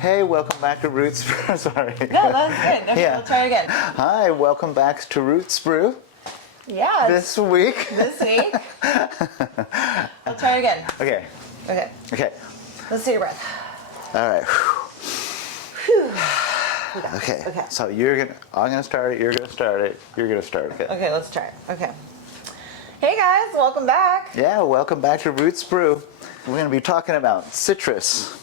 Hey, welcome back to Roots Brew. Sorry. No, that's good. Okay, Yeah. we'll try it again. Hi, welcome back to Roots Brew. Yeah. This week. This week. We'll try it again. Okay. Okay. Okay. Let's take a breath. All right. Whew. Okay. Okay. So I'm gonna start it. You're gonna start it. You're gonna start it. Okay, let's try it. Okay. Hey guys, welcome back. Yeah, welcome back to Roots Brew. We're gonna be talking about citrus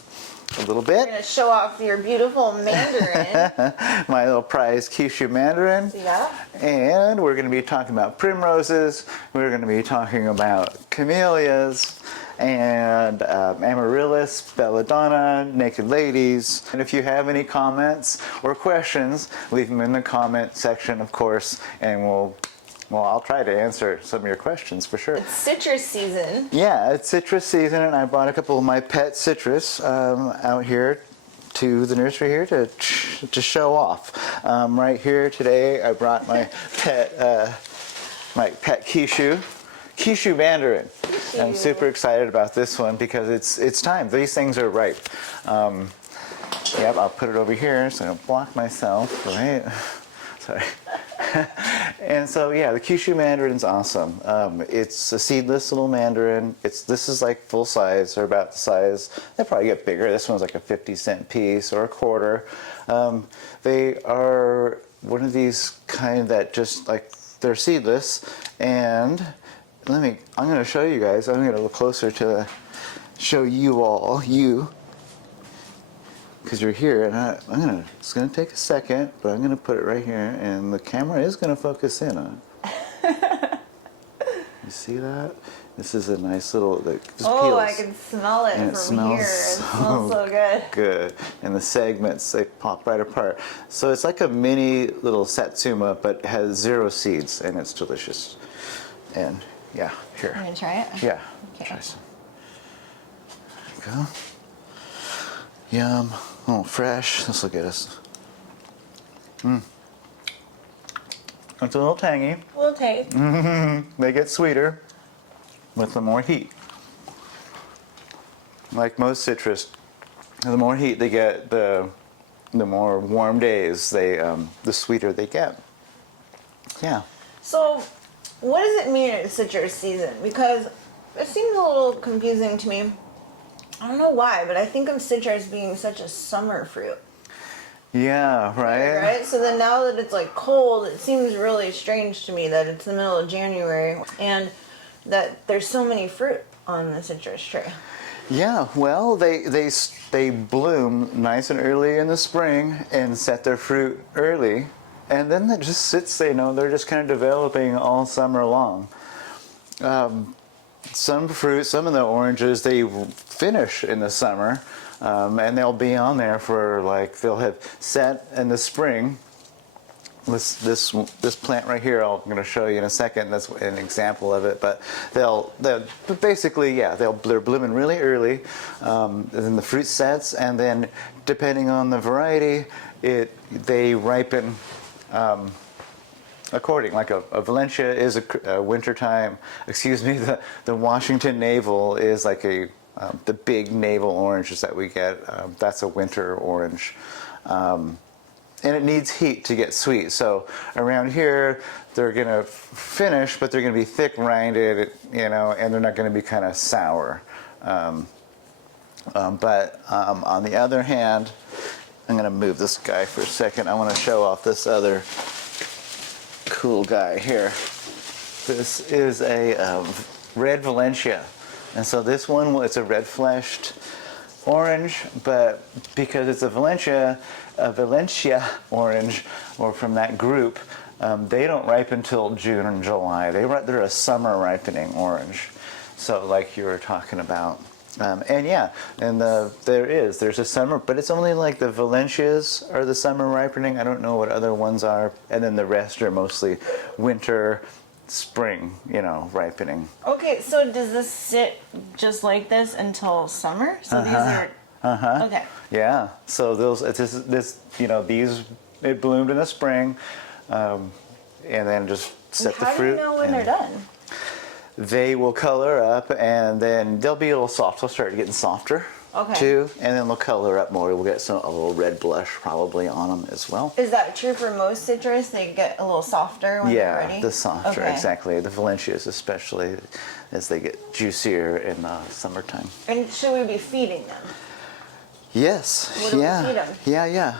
a little We're bit. gonna show off your beautiful mandarin. My little prize Kishu Mandarin. Yeah. And we're going to be talking about primroses. We're going to be talking about camellias and Amaryllis Belladonna, naked ladies. And if you have any comments or questions, leave them in the comment section, of course, and I'll try to answer some of your questions for sure. It's citrus season. Yeah, it's citrus season, and I brought a couple of my pet citrus out here to the nursery here to show off. Right here today, I brought my pet Kishu Mandarin. Kishu. I'm super excited about this one because it's time. These things are ripe. Yep, I'll put it over here so I don't block myself. Right. Sorry. And so yeah, the Kishu Mandarin's awesome. It's a seedless little mandarin. This is like full size, or about the size. They probably get bigger. This one's like a 50-cent piece or a quarter. They are one of these kind that just like they're seedless. And I'm going to show you guys. I'm going to look closer to show you all because you're here, and it's going to take a second, but I'm going to put it right here, and the camera is going to focus in on it. You see that? This is a nice little, peels. I can smell it And from here. It smells so good. Good. And the segments, they pop right apart. So it's like a mini little satsuma, but has 0 seeds, and it's delicious. And yeah, here. You gonna try it? Yeah. Okay. Try some. There you go. Yum. Oh, fresh. Let's look at this. It's a little tangy. A little taste. They get sweeter with the more heat. Like most citrus, the more heat they get, the more warm days the sweeter they get. Yeah. So, what does it mean it's citrus season? Because it seems a little confusing to me. I don't know why, but I think of citrus being such a summer fruit. Yeah, right? Right? So then now that it's like cold, it seems really strange to me that it's the middle of January and that there's so many fruit on the citrus tree. Yeah, well, they bloom nice and early in the spring and set their fruit early, and then it just sits there, they're just kind of developing all summer long. Some of the oranges, they finish in the summer, and they'll be on there for they'll have set in the spring. This plant right here, I'm going to show you in a second. That's an example of it. But but basically, yeah, they're blooming really early, and then the fruit sets, and then depending on the variety, they ripen. According, like a Valencia is a wintertime. Excuse me, the Washington navel is like the big navel oranges that we get. That's a winter orange, and it needs heat to get sweet. So around here, they're gonna finish, but they're gonna be thick rinded, and they're not gonna be kind of sour. But on the other hand, I'm gonna move this guy for a second. I want to show off this other cool guy here. This is a red Valencia, and so this one, it's a red-fleshed orange, but because it's a Valencia orange, or from that group, they don't ripen until June and July. They're a summer ripening orange, so like you were talking about. There's a summer, but it's only like the Valencias are the summer ripening. I don't know what other ones are, and then the rest are mostly winter, spring, ripening. Okay, so does this sit just like this until summer? So these are okay. Yeah. So these it bloomed in the spring, and then just set the fruit. How do you know when they're done? They will color up, and then they'll be a little soft. They'll start getting softer. Okay. too, and then they'll color up more. We'll get a little red blush probably on them as well. Is that true for most citrus? They get a little softer when they're ready? Yeah, the softer, Okay. exactly. The Valencias especially, as they get juicier in the summertime. And should we be feeding them? Yes. What do we yeah. feed 'em? Yeah.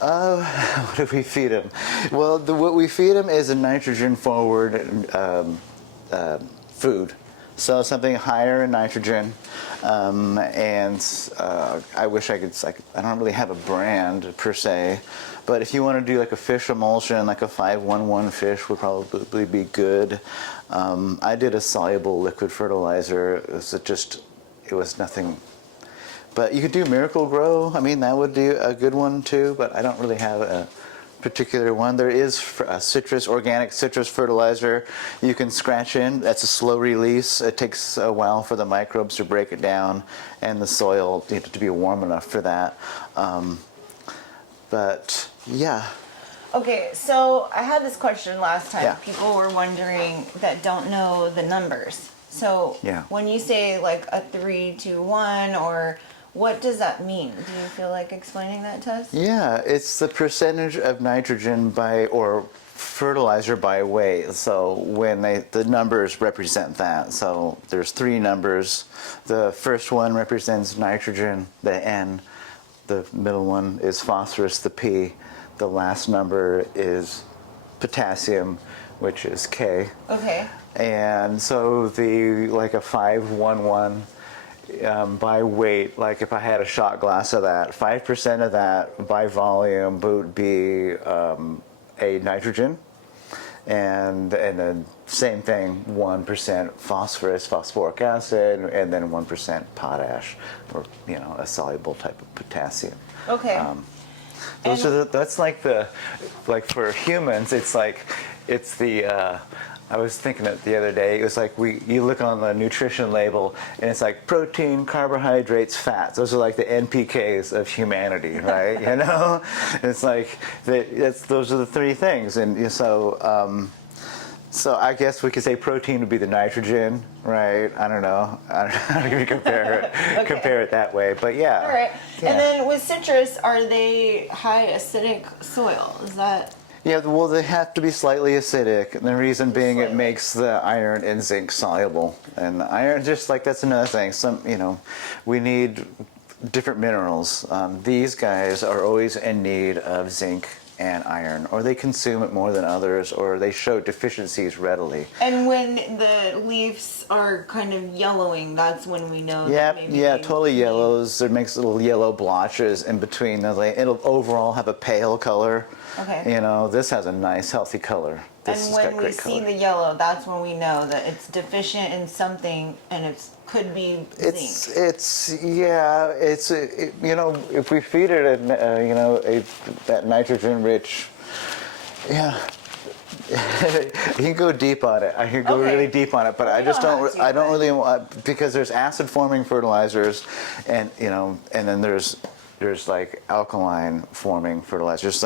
What do we feed them? Well, what we feed them is a nitrogen-forward food. So something higher in nitrogen. I wish I could, I don't really have a brand per se, but if you want to do like a fish emulsion, like a 511 fish would probably be good. I did a soluble liquid fertilizer. It was nothing. But you could do Miracle Grow. I mean, that would do a good one too, but I don't really have a particular one. There is organic citrus fertilizer you can scratch in. That's a slow release. It takes a while for the microbes to break it down and the soil to be warm enough for that. But yeah. Okay, so I had this question last time. Yeah. People were wondering that don't know the numbers. So Yeah. when you say like a 3-2-1, or what does that mean? Do you feel like explaining that to us? Yeah, it's the percentage of nitrogen or fertilizer by weight. So when the numbers represent that. So there's 3 numbers. The first one represents nitrogen, the N. The middle one is phosphorus, the P. The last number is potassium, which is K. Okay. And so like a 511 by weight, like if I had a shot glass of that, 5% of that by volume would be a nitrogen, and then same thing, 1% phosphoric acid, and then 1% potash, or a soluble type of potassium. Okay. That's like for humans, it's the I was thinking it the other day. It was like you look on the nutrition label, and it's like protein, carbohydrates, fats. Those are like the NPKs of humanity, right? It's like those are the 3 things, and so I guess we could say protein would be the nitrogen, right? I don't know how to compare it that way, but yeah. All right. Yeah. And then with citrus, are they high acidic soil? Is that? Yeah, well, they have to be slightly acidic, and the reason being it Slightly. makes the iron and zinc soluble. And iron, that's another thing. We need different minerals. These guys are always in need of zinc and iron, or they consume it more than others, or they show deficiencies readily. And when the leaves are kind of yellowing, that's when we know that maybe totally yellows. It makes little yellow blotches in between. It'll overall have a pale color. Okay. This has a nice, healthy color. This And has got when we great see color. the yellow, that's when we know that it's deficient in something, and it could be zinc. If we feed it that nitrogen-rich, you can go deep on it. I can go really deep on it, but I just don't. I don't really want, because there's acid-forming fertilizers, and then there's like alkaline forming fertilizers.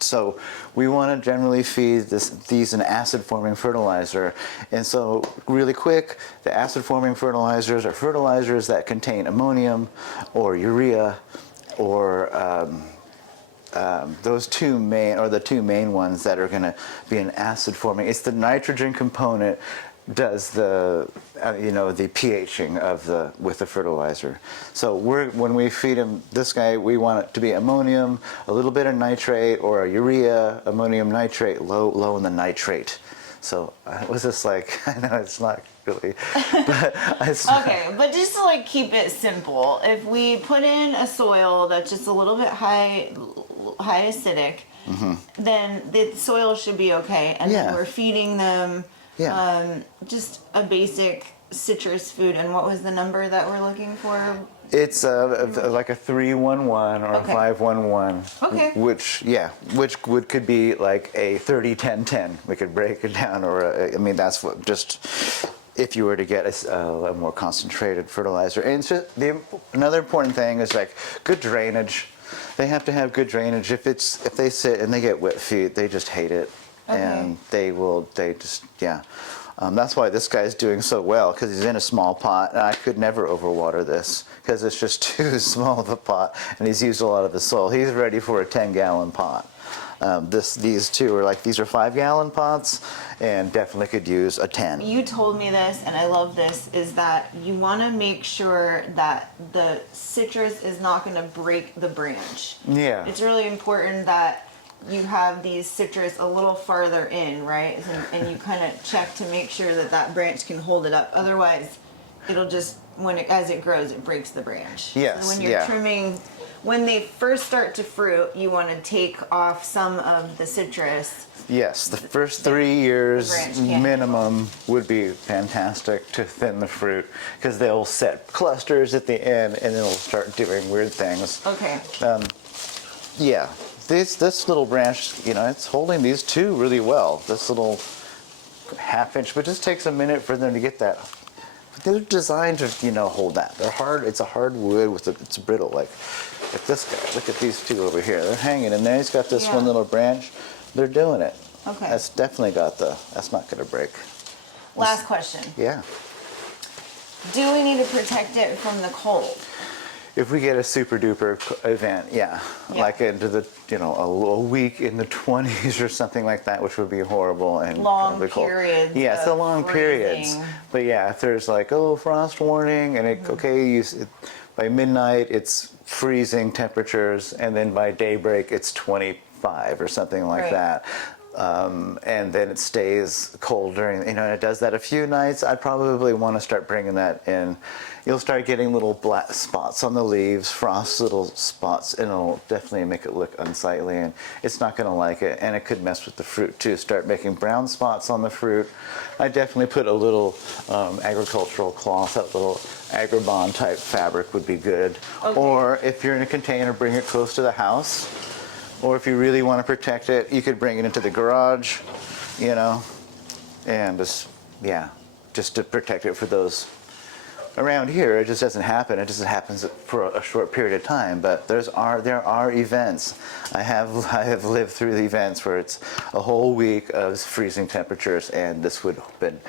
So we want to generally feed these an acid forming fertilizer. And so really quick, the acid forming fertilizers are fertilizers that contain ammonium or urea, or those the 2 main ones that are going to be an acid forming. It's the nitrogen component does the pHing with the fertilizer. So when we feed him this guy, we want it to be ammonium, a little bit of nitrate, or a urea, ammonium nitrate, low in the nitrate. So it was just like, I know it's not really, but Okay, but just to keep it simple, if we put in a soil that's just a little bit high acidic, then the soil should be okay, and then we're feeding them just a basic citrus food. And what was the number that we're looking for? It's like a 311 or a 511. Okay. Which could be like a 30-10-10. We could break it down, that's what if you were to get a more concentrated fertilizer. And it's just another important thing is good drainage. They have to have good drainage. If they sit and they get wet feet, they just hate it. Okay. And they That's why this guy's doing so well, because he's in a small pot, and I could never overwater this because it's just too small of a pot, and he's used a lot of his soil. He's ready for a 10-gallon pot. These two are these are 5-gallon pots, and definitely could use a 10. You told me this, and I love this, is that you want to make sure that the citrus is not going to break the branch. Yeah. It's really important that you have these citrus a little farther in, right? And you kind of check to make sure that that branch can hold it up. Otherwise, it'll just, as it grows, it breaks the branch. Yes, So when you're trimming, when they first start to fruit, you want to take off some of the citrus. Yes, the first 3 years branch minimum would be fantastic to thin the fruit, because they'll set clusters at the end and it'll start doing weird things. Okay. Yeah, this little branch, it's holding these two really well. This little half-inch, but it just takes a minute for them to get that. They're designed to, hold that. They're hard. It's a hard wood it's brittle. Like this guy. Look at these two over here. They're hanging in there. He's got this one little branch. They're doing it. Okay. That's definitely that's not going to break. Last question. Yeah. Do we need to protect it from the cold? If we get a super duper event, yeah. Like into the, a week in the 20s or something like that, which would be horrible and long probably cold. periods. Yeah, it's the long periods. freezing. But yeah, if there's frost warning, and by midnight it's freezing temperatures, and then by daybreak it's 25 or something like that. And then it stays cold during, and it does that a few nights. I'd probably want to start bringing that in. You'll start getting little black spots on the leaves, frost little spots, and it'll definitely make it look unsightly, and it's not going to like it, and it could mess with the fruit too. Start making brown spots on the fruit. I definitely put a little agricultural cloth, that little agribond type fabric would be good. Okay. Or if you're in a container, bring it close to the house. Or if you really want to protect it, you could bring it into the garage, and just to protect it for those. Around here, it just doesn't happen. It just happens for a short period of time. But there are events. I have lived through the events where it's a whole week of freezing temperatures, and this would have been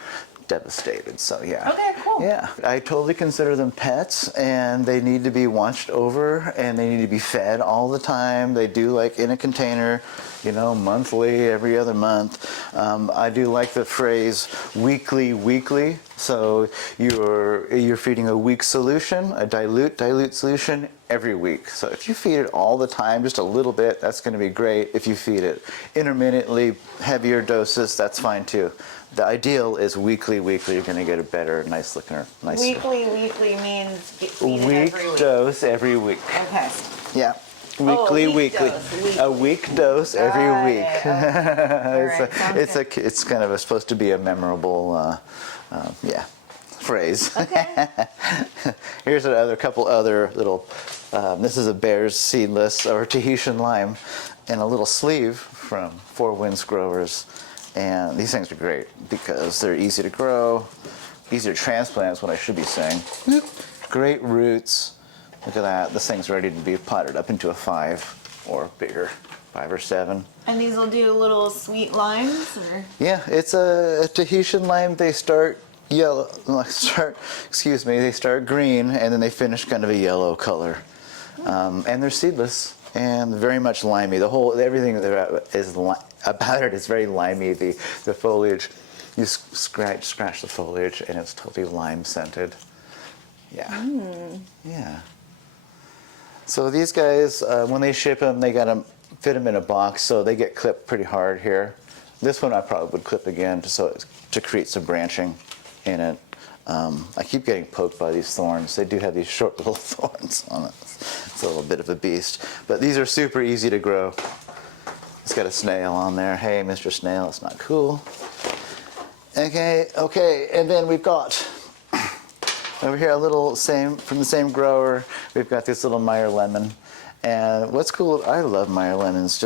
devastated. So yeah. Okay, cool. Yeah, I totally consider them pets, and they need to be watched over, and they need to be fed all the time. They do in a container, monthly, every other month. I do like the phrase weekly. So you're feeding a weak solution, a dilute solution every week. So if you feed it all the time, just a little bit, that's going to be great. If you feed it intermittently, heavier doses, that's fine too. The ideal is weekly. You're going to get a better, nicer. Weekly means feed it every week. Dose every week. Okay. Yeah. Weekly. Dose, A week dose every week. Okay. It's kind of supposed to be a memorable, phrase. Okay. Here's couple other little. This is a Bear's Seedless or Tahitian lime, and a little sleeve from Four Winds Growers. And these things are great because they're easy to grow, easy to transplant is what I should be saying. Great roots. Look at that. This thing's ready to be potted up into a 5 or bigger, 5 or 7. And these will do little sweet limes, or? Yeah, it's a Tahitian lime. They start yellow. They start green, and then they finish kind of a yellow color. And they're seedless and very much limey. Everything about it is very limey. The foliage, you scratch the foliage, and it's totally lime scented. Yeah. Yeah. So these guys, when they ship them, they gotta fit them in a box, so they get clipped pretty hard here. This one I probably would clip again, to create some branching in it. I keep getting poked by these thorns. They do have these short little thorns on it. It's a little bit of a beast, but these are super easy to grow. It's got a snail on there. Hey, Mr. Snail, it's not cool. Okay, and then we've got over here from the same grower. We've got this little Meyer lemon, and what's cool? I love Meyer lemons.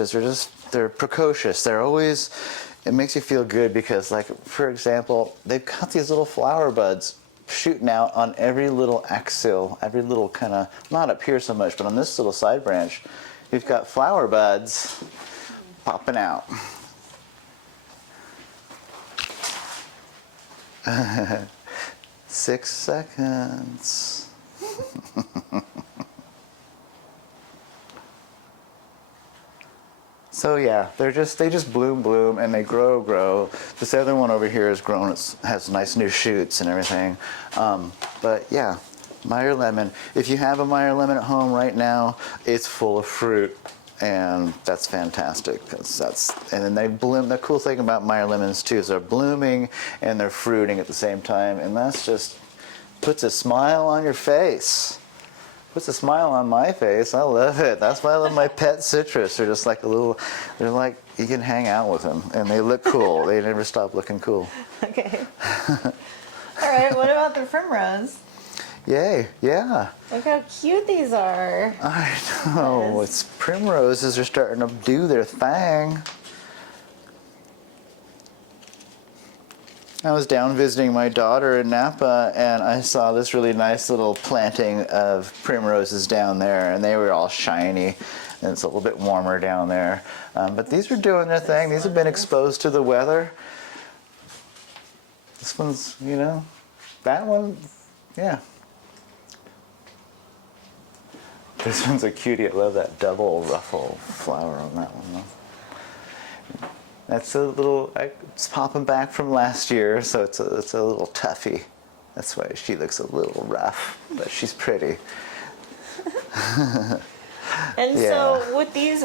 They're precocious. It makes you feel good because, for example, they've got these little flower buds shooting out on every little axil, every little kind of, not up here so much, but on this little side branch, you've got flower buds popping out. 6 seconds. So yeah, they just bloom, and they grow. This other one over here is grown. It has nice new shoots and everything. But yeah, Meyer lemon. If you have a Meyer lemon at home right now, it's full of fruit, and that's fantastic. And then they bloom. The cool thing about Meyer lemons too is they're blooming and they're fruiting at the same time, and that's just puts a smile on your face. Puts a smile on my face. I love it. That's why I love my pet citrus. They're just like they're like, you can hang out with them, and they look cool. They never stop looking cool. Okay. All right, what about the primrose? Yay, yeah. Look how cute these are. I know. It's primroses are starting to do their thing. I was down visiting my daughter in Napa, and I saw this really nice little planting of primroses down there, and they were all shiny, and it's a little bit warmer down there. But these are doing their thing. These have been exposed to the weather. This one's, that one, yeah. This one's a cutie. I love that double ruffle flower on that one, though. That's a little, it's popping back from last year, so it's a little toughy. That's why she looks a little rough, but she's pretty. And so with these,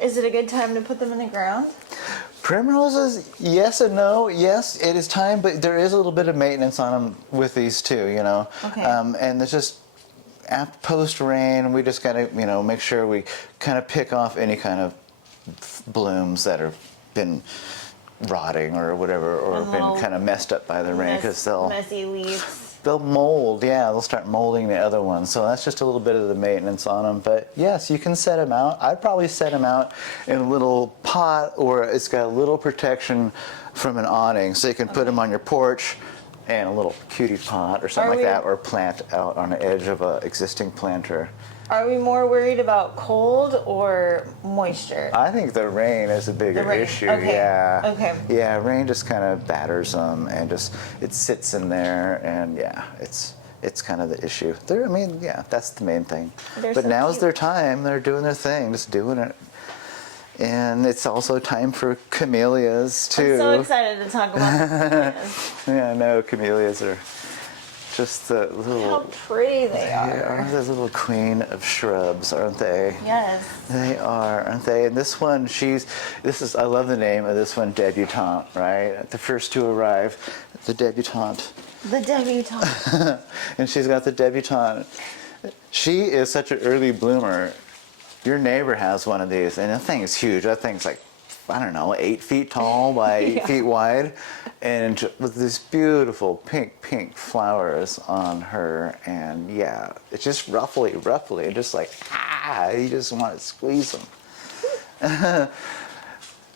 is it a good time to put them in the ground? Primroses, yes and no. Yes, it is time, but there is a little bit of maintenance on them with these too, Okay. And it's just after post rain, we just gotta, make sure we kind of pick off any kind of blooms that are been rotting or whatever, or been kind of messed up by the rain, because messy leaves. They'll mold. Yeah, they'll start molding the other ones. So that's just a little bit of the maintenance on them. But yes, you can set them out. I'd probably set them out in a little pot, or it's got a little protection from an awning, so you can put them on your porch and a little cutie pot or something like that, or plant out on the edge of an existing planter. Are we more worried about cold or moisture? I think the rain is a bigger issue. Okay. Yeah. Okay. Yeah, rain just kind of batters them, and it sits in there, and yeah, it's kind of the issue. That's the main thing. But so now's cute. their time. They're doing their thing, just doing it. And it's also time for camellias too. I'm so excited to talk about camellias. Yeah, I know camellias are just the little. How pretty they Are are. the little queen of shrubs, aren't they? Yes. They are, aren't they? And this one, I love the name of this one, Debutante, right? The first to arrive, the Debutante. The debutante. And she's got the Debutante. She is such an early bloomer. Your neighbor has one of these, and that thing is huge. That thing's like, 8 feet tall by 8 feet wide, and with these beautiful pink flowers on her, and yeah, it's just ruffly, and just like, you just want to squeeze them. The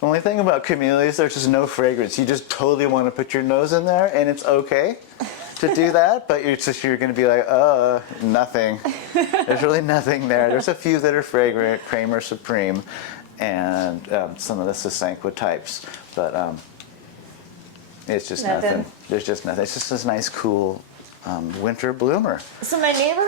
only thing about camellias, there's just no fragrance. You just totally want to put your nose in there, and it's okay to do that, but you're going to be like, nothing. There's really nothing there. There's a few that are fragrant, Kramer Supreme, and some of the Sasanqua types, but it's just nothing. There's just nothing. It's just this nice, cool winter bloomer. So my neighbor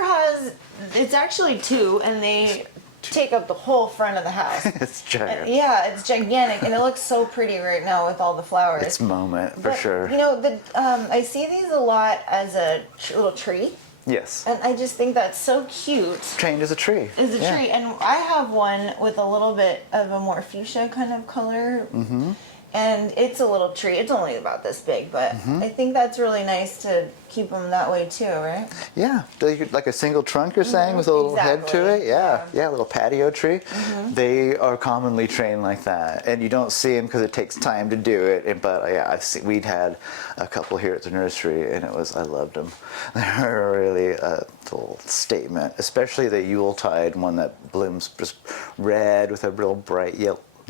it's actually 2, and they take up the whole front of the house. It's giant. It's gigantic, and it looks so pretty right now with all the flowers. It's moment, for sure. I see these a lot as a little tree. Yes. And I just think that's so cute. Trained as a tree. As a tree. And I have one with a little bit of a more fuchsia kind of color. Mm-hmm. And it's a little tree. It's only about this big, but I think that's really nice to keep them that way too, right? Yeah, like a single trunk, you're saying, with a little head to it. Yeah, a little patio tree. Mm-hmm. They are commonly trained like that, and you don't see them because it takes time to do it. But yeah, we'd had a couple here at the nursery, and I loved them. They're really a little statement, especially the Yuletide one that blooms just red with a real bright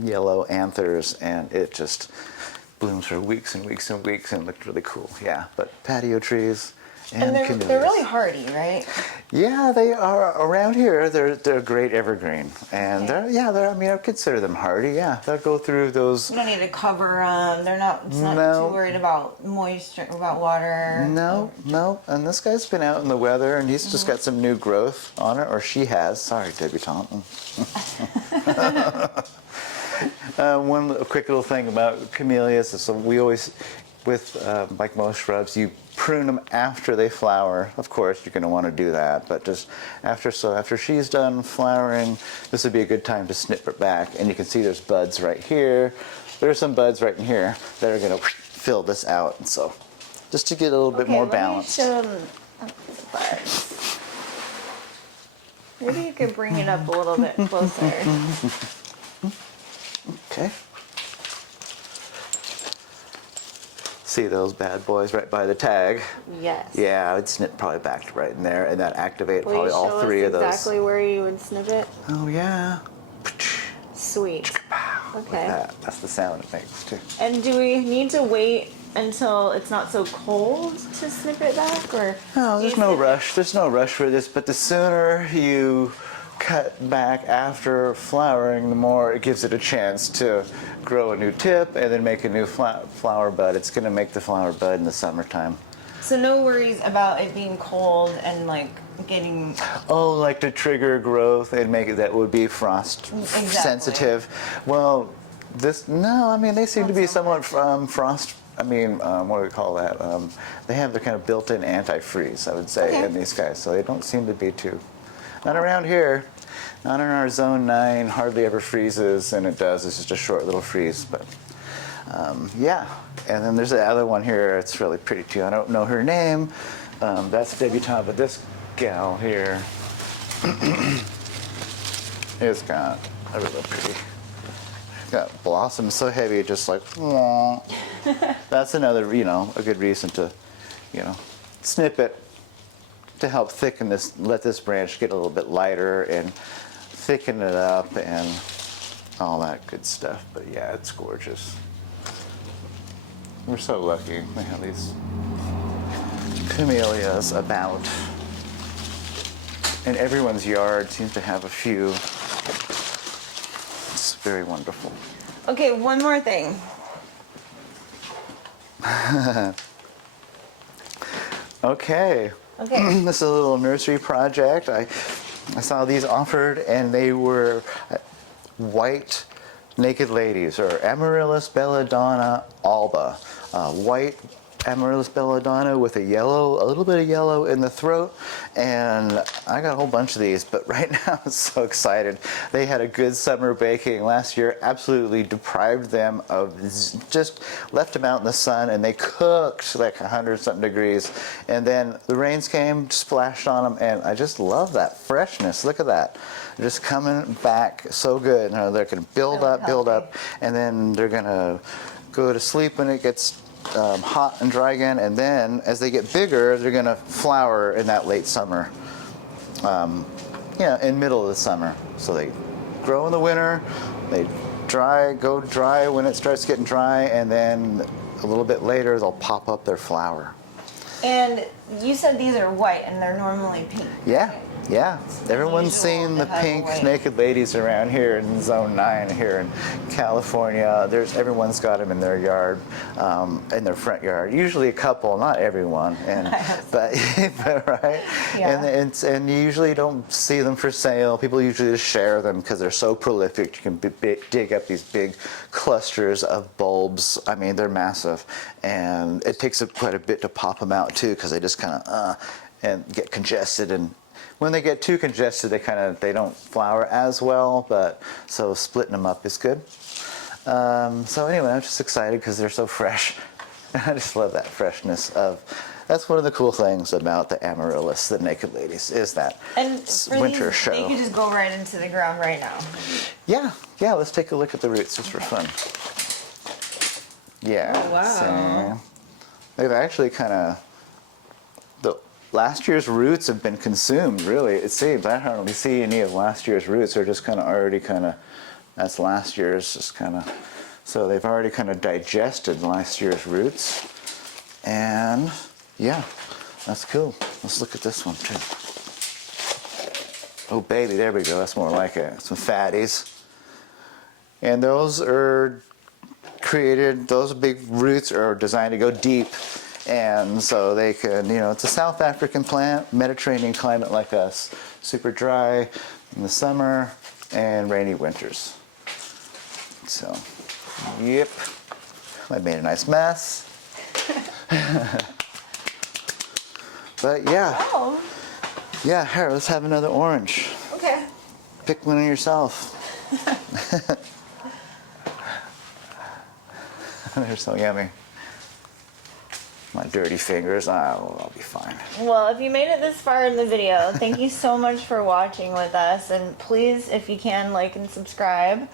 yellow anthers, and it just blooms for weeks and weeks and weeks, and looked really cool. Yeah, but patio trees, And they're camellias. really hardy, right? Yeah, they are around here. They're a great evergreen, and Okay. they're. I mean, I consider them hardy. Yeah, they'll go through those. You don't need to cover them. They're not. It's not No. too worried about moisture, about water. No. And this guy's been out in the weather, and he's just got some new growth on it, or she has. Sorry, debutante. One quick little thing about camellias is so we always, with like most shrubs, you prune them after they flower. Of course, you're going to want to do that, but just after she's done flowering, this would be a good time to snip it back. And you can see there's buds right here. There's some buds right in here that are going to fill this out, and so just to get a little bit more balance. Show them the buds. Maybe you could bring it up a little bit closer. Okay. See those bad boys right by the tag? Yes. Yeah, I would snip probably back right in there, and that activate Will probably you all show three us of those. exactly where you would snip it? Oh yeah. Sweet. Like Okay. that. That's the sound it makes too. And do we need to wait until it's not so cold to snip it back, or? No, do there's you no snip it- rush. There's no rush for this, but the sooner you cut back after flowering, the more it gives it a chance to grow a new tip and then make a new flower bud. It's going to make the flower bud in the summertime. So no worries about it being cold and like getting. Oh, like to trigger growth and make it that would be frost Exactly. sensitive. Well, no, I mean they seem to be somewhat frost. I mean, what do we call that? They have their kind of built-in antifreeze, I would say, Okay. in these guys. So they don't seem to be too. Not around here. Not in our zone 9. Hardly ever freezes, and it does. It's just a short little freeze, but. Yeah, and then there's the other one here. It's really pretty too. I don't know her name. That's Debutante, but this gal here is got a really pretty. Got blossoms so heavy, just like. That's another, a good reason to, snip it to help thicken this. Let this branch get a little bit lighter and thicken it up and all that good stuff. But yeah, it's gorgeous. We're so lucky we have these camellias about. And everyone's yard seems to have a few. It's very wonderful. Okay, one more thing. Okay. Okay. This is a little nursery project. I saw these offered, and they were white naked ladies, or Amaryllis Belladonna Alba. White Amaryllis Belladonna with a little bit of yellow in the throat, and I got a whole bunch of these, but right now I'm so excited. They had a good summer baking last year, absolutely deprived them of, just left them out in the sun, and they cooked like 100-something degrees, and then the rains came, splashed on them, and I just love that freshness. Look at that. They're just coming back so good. They're going to build up, and then they're going to go to sleep when it gets hot and dry again, and then as they get bigger, they're going to flower in that late summer, in middle of the summer. So they grow in the winter, they go dry when it starts getting dry, and then a little bit later they'll pop up their flower. And you said these are white, and they're normally pink. Yeah. Yeah, everyone's unusual seen the to have a pink white. naked ladies around here in Zone 9 here in California. Everyone's got them in their yard, in their front yard. Usually a couple, not everyone, but right. Yeah. And you usually don't see them for sale. People usually just share them because they're so prolific. You can dig up these big clusters of bulbs. I mean, they're massive, and it takes quite a bit to pop them out too because they just kind of and get congested. And when they get too congested, they don't flower as well, but so splitting them up is good. So anyway, I'm just excited because they're so fresh. I just love that freshness that's one of the cool things about the Amaryllis, the naked ladies, is that And for winter these, show. they could just go right into the ground right now. Yeah, let's take a look at the roots just for fun. Yeah. Oh, wow. See? They've actually last year's roots have been consumed, really, it seems. I don't really see any of last year's roots. They're just that's last year's, so they've already digested last year's roots. And yeah, That's cool. Let's look at this one too. Oh, Bailey, there we go. That's more like it. Some fatties. And those are created, those big roots are designed to go deep. And so they could, it's a South African plant, Mediterranean climate like us. Super dry in the summer and rainy winters. So, yep. I made a nice mess. But yeah. Oh. Yeah, here, let's have another orange. Okay. Pick one of yourself. They're so yummy. My dirty fingers, I'll be fine. Well, if you made it this far in the video, thank you so much for watching with us. And please, if you can, like and subscribe.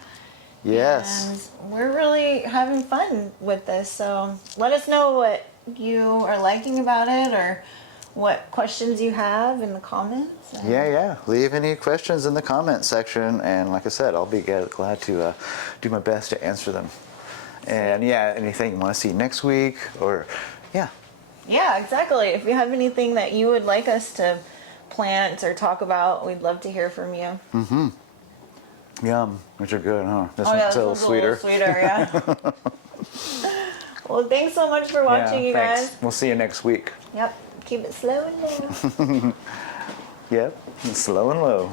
Yes. And we're really having fun with this. So let us know what you are liking about it or what questions you have in the comments. Yeah. Leave any questions in the comment section. And like I said, I'll be glad to do my best to answer them. And yeah, anything you want to see next week or, yeah. Yeah, exactly. If you have anything that you would like us to plant or talk about, we'd love to hear from you. Mm-hmm. Yum, which are good, huh? This one's a little sweeter. Yeah. Well, thanks so much for watching, you thanks. guys. We'll see you next week. Yep. Keep it slow and low. Yep, slow and low.